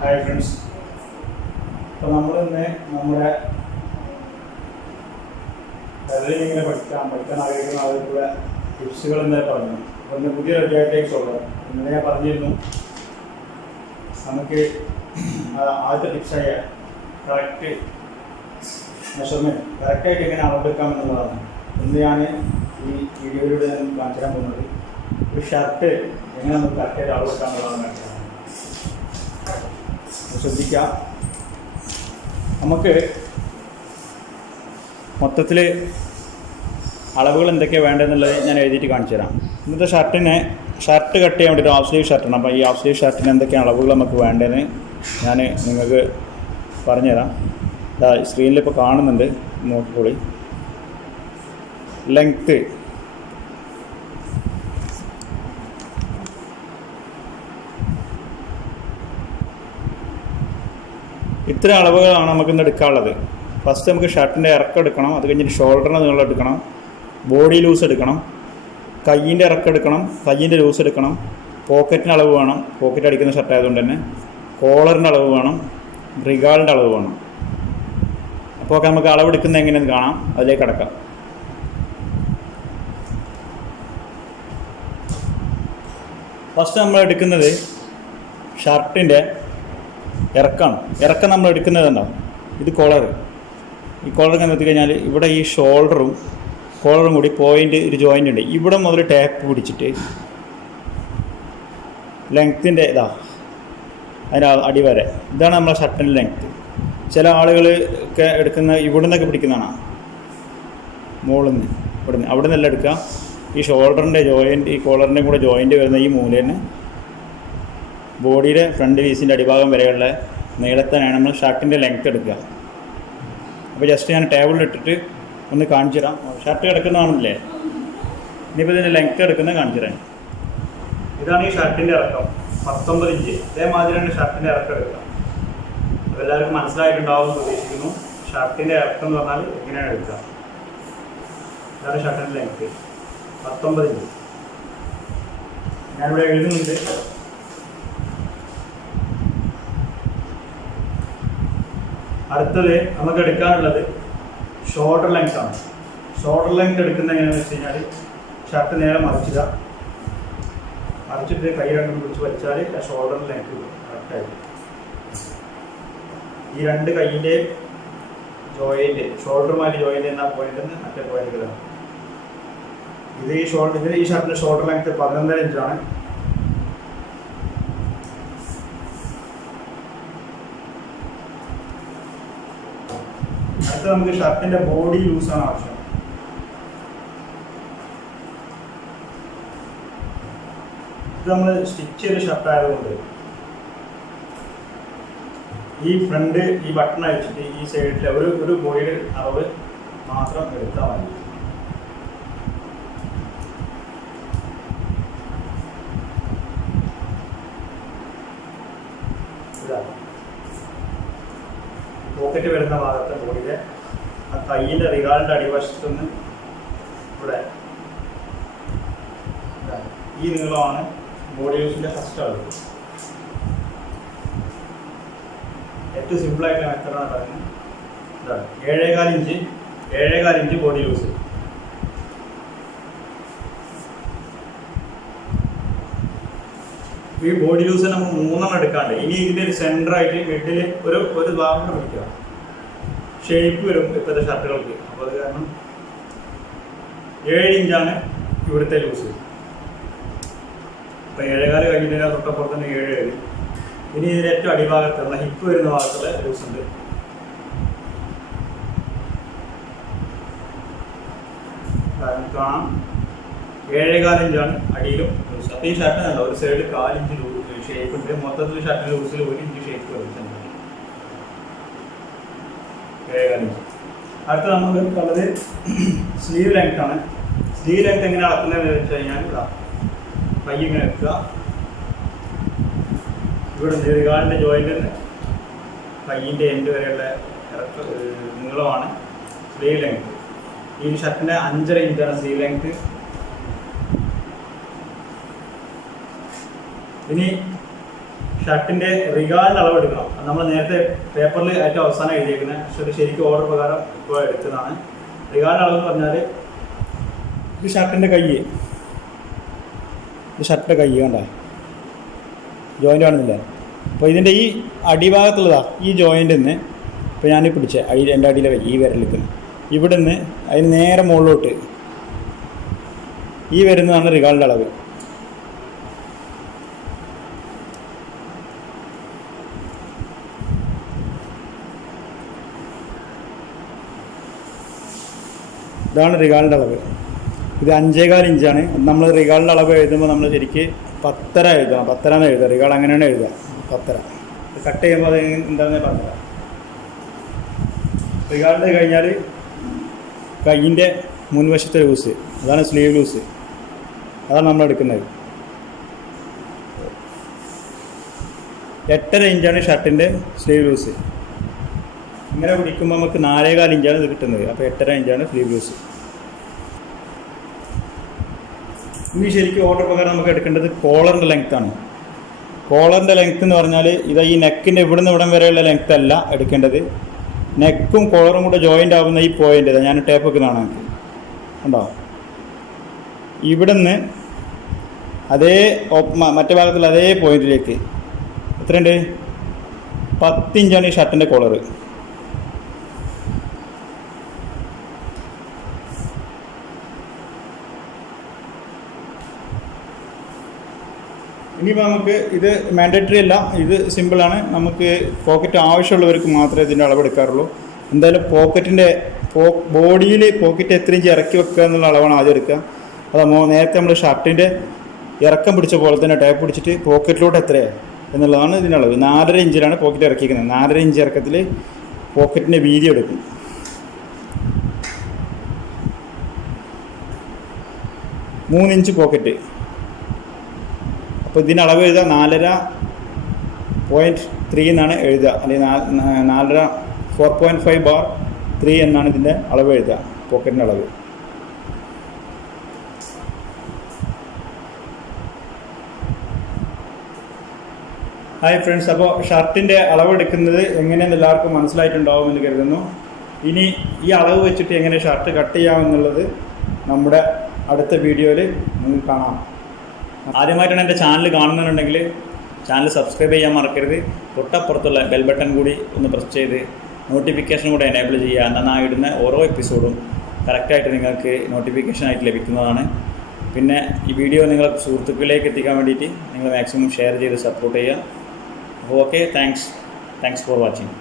Hi friends, അപ്പോൾ നമ്മളിന്ന് നമ്മുടെ ടൈലറിങ്ങിനെ പഠിക്കാൻ ആഗ്രഹിക്കുന്ന ആളുകളുടെ ടിപ്സുകൾ എന്നേ പറഞ്ഞു. അപ്പോൾ ഇന്ന് പുതിയ അധ്യായത്തിലേക്കുള്ളത് ഇന്നലെ ഞാൻ പറഞ്ഞിരുന്നു നമുക്ക് ആദ്യത്തെ ടിപ്സായ കറക്റ്റ് മെഷർമെൻറ്റ് കറക്റ്റായിട്ട് എങ്ങനെ അളവെടുക്കാം എന്നുള്ളതാണ്. ഇന്ന് ഞാൻ ഈ വീഡിയോയിലൂടെ ഞാൻ കാണിച്ചു തരാൻ പോകുന്നത് ഒരു ഷർട്ട് എങ്ങനെ നമുക്ക് കറക്റ്റായിട്ട് അളവെടുക്കാം എന്നുള്ളതാണ്. ശ്രദ്ധിക്കാം, നമുക്ക് മൊത്തത്തിൽ അളവുകൾ എന്തൊക്കെയാണ് വേണ്ടതെന്നുള്ളത് ഞാൻ എഴുതിയിട്ട് കാണിച്ചു തരാം. ഇന്നത്തെ ഷർട്ട് കട്ട് ചെയ്യാൻ വേണ്ടിയിട്ട് ഹാഫ് സ്ലീവ് ഷർട്ടാണ്. അപ്പോൾ ഈ ഹാഫ് സ്ലീവ് ഷർട്ടിന് എന്തൊക്കെയാണ് അളവുകൾ നമുക്ക് വേണ്ടതെന്ന് ഞാൻ നിങ്ങൾക്ക് പറഞ്ഞുതരാം. സ്ക്രീനിൽ ഇപ്പോൾ കാണുന്നുണ്ട്, നോക്കിക്കോളി. ലെങ്ത്ത് ഇത്ര അളവുകളാണ് നമുക്കിന്ന് എടുക്കാനുള്ളത്. ഫസ്റ്റ് നമുക്ക് ഷർട്ടിൻ്റെ ഇറക്കം എടുക്കണം, അത് കഴിഞ്ഞിട്ട് ഷോൾഡറിന് നീളം എടുക്കണം, ബോഡി ലൂസ് എടുക്കണം, കയ്യിൻ്റെ ഇറക്കം എടുക്കണം, കയ്യിൻ്റെ ലൂസ് എടുക്കണം, പോക്കറ്റിന് അളവ് വേണം, പോക്കറ്റ് അടിക്കുന്ന ഷർട്ട് ആയതുകൊണ്ട് തന്നെ കോളറിൻ്റെ അളവ് വേണം, റിഗാളിൻ്റെ അളവ് വേണം. അപ്പോൾ നമുക്ക് അളവെടുക്കുന്നത് എങ്ങനെയെന്ന് കാണാം, അതിലേക്ക് കിടക്കാം. ഫസ്റ്റ് നമ്മൾ എടുക്കുന്നത് ഷർട്ടിൻ്റെ ഇറക്കമാണ്. ഇറക്കം നമ്മൾ എടുക്കുന്നത് എന്താ, ഇത് കോളർ. ഈ കോളർ എത്തി കഴിഞ്ഞാൽ ഇവിടെ ഈ ഷോൾഡറും കോളറും കൂടി ഒരു ജോയിൻ്റ് ഉണ്ട്. ഇവിടെ മുതൽ ടാപ്പ് പിടിച്ചിട്ട് ലെങ്ത്തിൻ്റെ അതിൻ്റെ അടിവരെ ഇതാണ് നമ്മളെ ഷർട്ടിൻ്റെ ലെങ്ത്ത്. ചില ആളുകൾ ഒക്കെ എടുക്കുന്ന ഇവിടെ നിന്നൊക്കെ പിടിക്കുന്നതാണ്, മുകളിൽ നിന്ന് അവിടെ നിന്നെല്ലാം എടുക്കുക. ഈ ഷോൾഡറിൻ്റെ ജോയിൻറ്റ്, ഈ കോളറിൻ്റെയും കൂടെ ജോയിൻറ്റ് വരുന്ന ഈ മൂലന് ബോഡിയുടെ ഫ്രണ്ട് പീസിൻ്റെ അടിഭാഗം വരെയുള്ള നീളത്തിനാണ് നമ്മൾ ഷർട്ടിൻ്റെ ലെങ്ത്ത് എടുക്കുക. അപ്പോൾ ജസ്റ്റ് ഞാൻ ടേബിളിലിട്ടിട്ട് ഒന്ന് കാണിച്ചു തരാം. ഷർട്ട് കിടക്കുന്നതാണല്ലേ, ഇനിയിപ്പോൾ ഇതിൻ്റെ ലെങ്ത്ത് എടുക്കുന്നത് കാണിച്ചു തരാം. ഇതാണ് ഈ ഷർട്ടിൻ്റെ ഇറക്കം, 19 ഇഞ്ച്. ഇതേമാതിരിയാണ് ഷർട്ടിൻ്റെ ഇറക്കം എടുക്കുക. അപ്പോൾ എല്ലാവർക്കും മനസ്സിലായിട്ടുണ്ടാവും പ്രതീക്ഷിക്കുന്നു. ഷർട്ടിൻ്റെ ഇറക്കം എന്ന് പറഞ്ഞാൽ എങ്ങനെയാണ് എടുക്കുക. ഇതാണ് ഷർട്ടിൻ്റെ ലെങ്ത്ത്, 19 ഇഞ്ച്. ഞാനിവിടെ എഴുതുന്നുണ്ട്. അടുത്തത് നമുക്ക് എടുക്കാനുള്ളത് ഷോൾഡർ ലെങ്ത് ആണ്. ഷോൾഡർ ലെങ്ത് എടുക്കുന്നത് എങ്ങനെയാണെന്ന് വെച്ച് കഴിഞ്ഞാൽ ഷർട്ട് നേരെ മറിച്ചിടുക, മറിച്ചിട്ട് കൈ രണ്ടും പിടിച്ച് വലിച്ചാൽ ആ ഷോൾഡർ ലെങ്ത് കറക്റ്റായിട്ട്. ഈ രണ്ട് കൈയിൻ്റെ ജോയിൻ്റ്, ഷോൾഡറുമായിട്ട് ജോയിൻ്റ് എന്ന പോയിന്റ് മറ്റേ പോയിന്റുകളാണ്. ഈ ഷർട്ടിൻ്റെ ഷോൾഡർ ലെങ്ത് 11.5 ഇഞ്ചാണ്. അടുത്ത നമുക്ക് ഷർട്ടിന്റെ ബോഡി ലൂസാണ് ആവശ്യം. ഇത് നമ്മൾ സ്റ്റിച്ച് ചെയ്ത ഷർട്ട് ആയതുകൊണ്ട് ഈ ഫ്രണ്ട് ഈ ബട്ടൺ അഴിച്ചിട്ട് ഈ സൈഡിൽ ഒരു ബോഡിയുടെ അളവ് മാത്രം എടുത്താൽ മതി. പോക്കറ്റ് വരുന്ന ഭാഗത്തെ ബോഡിയിലെ ആ കയ്യിൻ്റെ റിഗാളിൻ്റെ അടിവശത്തുനിന്ന് ഇവിടെ ഈ നീളമാണ് ബോഡി യൂസിൻ്റെ ഫസ്റ്റ് അളവ്. ഏറ്റവും സിമ്പിളായിട്ടുള്ള മെത്തഡാണ് പറയുന്നത്. ഇതാണ് 7.25 ഇഞ്ച് ബോഡി യൂസ്. ഈ ബോഡി ലൂസ് നമ്മൾ 3 എടുക്കാണ്ട് ഇനി ഇതിൻ്റെ ഒരു സെൻറ്ററായിട്ട് മിഡിൽ ഒരു ഭാഗം പിടിക്കുക. ഷേപ്പ് വരും ഇപ്പോഴത്തെ ഷർട്ടുകൾക്ക്. അപ്പോൾ അത് കാരണം 7 ഇഞ്ചാണ് ഇവിടുത്തെ ലൂസ്. അപ്പോൾ 7.25 കഴിഞ്ഞിട്ട് തൊട്ടപ്പുറത്ത് തന്നെ 7. ഇനി ഇതിൻ്റെ ഏറ്റവും അടിഭാഗത്ത് നമ്മുടെ ഹിപ്പ് വരുന്ന ഭാഗത്തുള്ള ലൂസ് ഉണ്ട്. കാണാം 7.25 ഇഞ്ചാണ് അടിയിലും ലൂസ്. അപ്പോൾ ഈ ഷർട്ടിനല്ല ഒരു സൈഡ് 4 ഇഞ്ച് ഷേപ്പ് ഉണ്ട്. മൊത്തത്തിൽ ഷർട്ടിൻ്റെ ലൂസിൽ 1 ഇഞ്ച് ഷേപ്പ് വരുന്നുണ്ട്. 7.25 ഇഞ്ച്. അടുത്ത നമുക്ക് ഉള്ളത് സ്ലീവ് ലെങ്ത് ആണ്. സ്ലീവ് ലെങ്ത് എങ്ങനെ അളക്കുന്നതെന്ന് വെച്ച് കഴിഞ്ഞാൽ കൈ ഇങ്ങനെ വെക്കുക. ഇവിടെ ദീർഘാളിൻ്റെ ജോയിൻ്റ് കൈയിൻ്റെ എൻഡ് വരെയുള്ള നീളമാണ് സ്ലീവ് ലെങ്ത്. ഈ ഷർട്ടിൻ്റെ 5.5 ഇഞ്ചാണ് സ്ലീവ് ലെങ്ത്. ഇനി ഷർട്ടിൻ്റെ റിഗാളിൻ്റെ അളവ് എടുക്കണം. നമ്മൾ നേരത്തെ പേപ്പറിൽ ഏറ്റവും അവസാനം എഴുതിയിരിക്കുന്നത്, പക്ഷേ ശരിക്കും ഓർഡർ പ്രകാരം ഇപ്പോൾ എടുത്തതാണ്. റിഗാളിൻ്റെ അളവ് എന്ന് പറഞ്ഞാൽ ഇത് ഷർട്ടിൻ്റെ കൈ, ഇത് ഷർട്ടിൻ്റെ കൈ കണ്ട ജോയിൻ്റ് കാണുന്നില്ല. അപ്പോൾ ഇതിൻ്റെ ഈ അടിഭാഗത്തുള്ളതാ ഈ ജോയിൻ്റിൽ നിന്ന് ഇപ്പോൾ ഞാൻ പിടിച്ച എൻ്റെ അടിയിലെ കൈ ഈ വിരലിക്കുന്നു, ഇവിടെ നിന്ന് അതിന് നേരെ മുകളിലോട്ട് ഈ വരുന്നതാണ് റിഗാളിൻ്റെ അളവ്. ഇതാണ് റിഗാളിൻ്റെ അളവ്. ഇത് 5.25 ഇഞ്ചാണ്. നമ്മൾ റിഗാളിൻ്റെ അളവ് എഴുതുമ്പോൾ നമ്മൾ ശരിക്ക് 10.5 എഴുതണം. 10.5 എന്ന് എഴുതുക. റിഗാൾ അങ്ങനെയാണ് എഴുതുക, 10.5. കട്ട് ചെയ്യുമ്പോൾ അത് എന്താണെന്ന് പറഞ്ഞത്. റിഗാളിൻ്റെ കഴിഞ്ഞാൽ കൈയിൻ്റെ മുൻവശത്തെ ലൂസ്, അതാണ് സ്ലീവ് ലൂസ്, അതാണ് നമ്മൾ എടുക്കുന്നത്. 8.5 ഇഞ്ചാണ് ഷർട്ടിൻ്റെ സ്ലീവ് ലൂസ്. ഇങ്ങനെ പിടിക്കുമ്പോൾ നമുക്ക് 4.25 ഇഞ്ചാണ് ഇത് കിട്ടുന്നത്. അപ്പോൾ 8.5 ഇഞ്ചാണ് സ്ലീവ് ലൂസ്. ഇനി ശരിക്കും ഓർഡർ പ്രകാരം നമുക്ക് എടുക്കേണ്ടത് കോളറിൻ്റെ ലെങ്ത്താണ്. കോളറിൻ്റെ ലെങ്ത്ത് എന്ന് പറഞ്ഞാൽ ഇത് ഈ നെക്കിൻ്റെ ഇവിടുന്ന് ഇവിടം വരെയുള്ള ലെങ്ത്ത് അല്ല എടുക്കേണ്ടത്. നെക്കും കോളറും കൂടെ ജോയിൻ്റ് ആവുന്ന ഈ പോയിൻ്റ് ഇതാ, ഞാൻ ടേപ്പ് വെക്കുന്നതാണ് എനിക്ക് ഉണ്ടോ, ഇവിടുന്ന് അതേ മറ്റേ ഭാഗത്തുള്ള അതേ പോയിന്റിലേക്ക് എത്രയുണ്ട്, 10 ഇഞ്ചാണ് ഈ ഷർട്ടിൻ്റെ കോളറ്. ഇനിയിപ്പോൾ നമുക്ക് ഇത് മാൻഡേറ്ററി അല്ല, ഇത് സിമ്പിളാണ്. നമുക്ക് പോക്കറ്റ് ആവശ്യമുള്ളവർക്ക് മാത്രമേ ഇതിൻ്റെ അളവെടുക്കാറുള്ളൂ. എന്തായാലും പോക്കറ്റിൻ്റെ ബോഡിയിൽ പോക്കറ്റ് എത്ര ഇഞ്ച് ഇറക്കി വെക്കുക എന്നുള്ള അളവാണ് ആദ്യം എടുക്കുക. അത് നേരത്തെ നമ്മൾ ഷർട്ടിൻ്റെ ഇറക്കം പിടിച്ച പോലെ തന്നെ ടേപ്പ് പിടിച്ചിട്ട് പോക്കറ്റിലോട്ട് എത്രയാണ് എന്നുള്ളതാണ് ഇതിൻ്റെ അളവ്. 4.5 ഇഞ്ചിലാണ് പോക്കറ്റ് ഇറക്കിയിരിക്കുന്നത്. 4.5 ഇഞ്ച് ഇറക്കത്തിൽ പോക്കറ്റിൻ്റെ വീതി എടുക്കും. മൂന്ന് ഇഞ്ച് പോക്കറ്റ്. അപ്പോൾ ഇതിന് അളവ് എഴുതുക 4.3 എന്നാണ് എഴുതുക, അല്ലെങ്കിൽ 4.5/3 എന്നാണ് ഇതിൻ്റെ അളവ് എഴുതുക, പോക്കറ്റിൻ്റെ അളവ്. ഹായ് ഫ്രണ്ട്സ്, അപ്പോൾ ഷർട്ടിൻ്റെ അളവെടുക്കുന്നത് എങ്ങനെയെന്ന് എല്ലാവർക്കും മനസ്സിലായിട്ടുണ്ടാവുമെന്ന് കരുതുന്നു. ഇനി ഈ അളവ് വെച്ചിട്ട് എങ്ങനെ ഷർട്ട് കട്ട് ചെയ്യാമെന്നുള്ളത് നമ്മുടെ അടുത്ത വീഡിയോയിൽ നിങ്ങൾക്ക് കാണാം. ആദ്യമായിട്ടാണ് എൻ്റെ ചാനൽ കാണുന്നുണ്ടെങ്കിൽ ചാനൽ സബ്സ്ക്രൈബ് ചെയ്യാൻ മറക്കരുത്. തൊട്ടപ്പുറത്തുള്ള ബെൽ ബട്ടൺ കൂടി ഒന്ന് പ്രസ് ചെയ്ത് നോട്ടിഫിക്കേഷൻ കൂടെ എനേബിൾ ചെയ്യുക. എന്നാൽ ഞാൻ ഇടുന്ന ഓരോ എപ്പിസോഡും കറക്റ്റായിട്ട് നിങ്ങൾക്ക് നോട്ടിഫിക്കേഷനായിട്ട് ലഭിക്കുന്നതാണ്. പിന്നെ ഈ വീഡിയോ നിങ്ങൾ സുഹൃത്തുക്കളിലേക്ക് എത്തിക്കാൻ വേണ്ടിയിട്ട് നിങ്ങൾ മാക്സിമം ഷെയർ ചെയ്ത് സപ്പോർട്ട് ചെയ്യുക. Okay, thanks for watching.